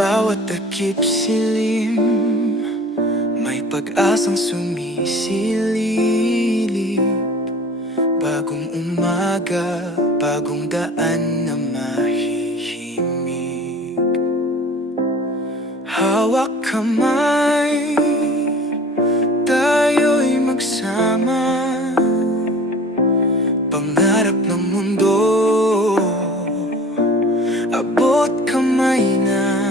bawat takip silim, may pag-asang sumisilip. Bagong umaga, bagong daan na mahihimig. Hawak kamay, tayo'y magsama. Pangarap ng mundo, abot kamay na.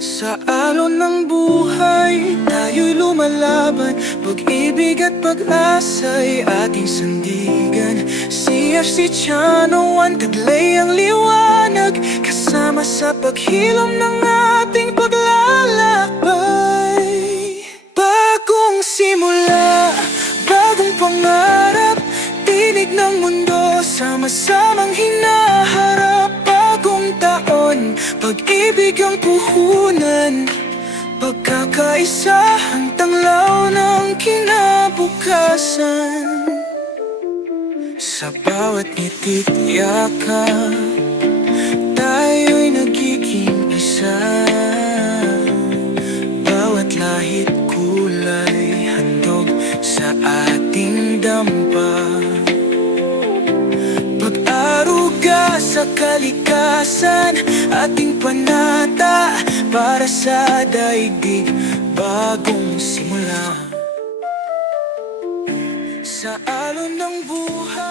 Sa alon ng buhay, tayo'y lumalaban. Pag-ibig at pag-asa'y ating sandigan. CFC Channel 1, taglay ang liwanag, kasama sa paghilom ng ating paglalakbay. Bagong simula, bagong pangarap, tinig ng mundo, sama-samang hinaharap. Bagong taon, pag-ibig ang puhunan, pagkakaisa ang tanglaw ng kinabukasan. Sa bawat ngitit yakap, tayo'y nagiging isa. Bawat lahit kulay, handog sa ating dampa. Pag-aruga sa kalikasan, ating panata para sa daigdig. Bagong simula, sa alon ng buhay.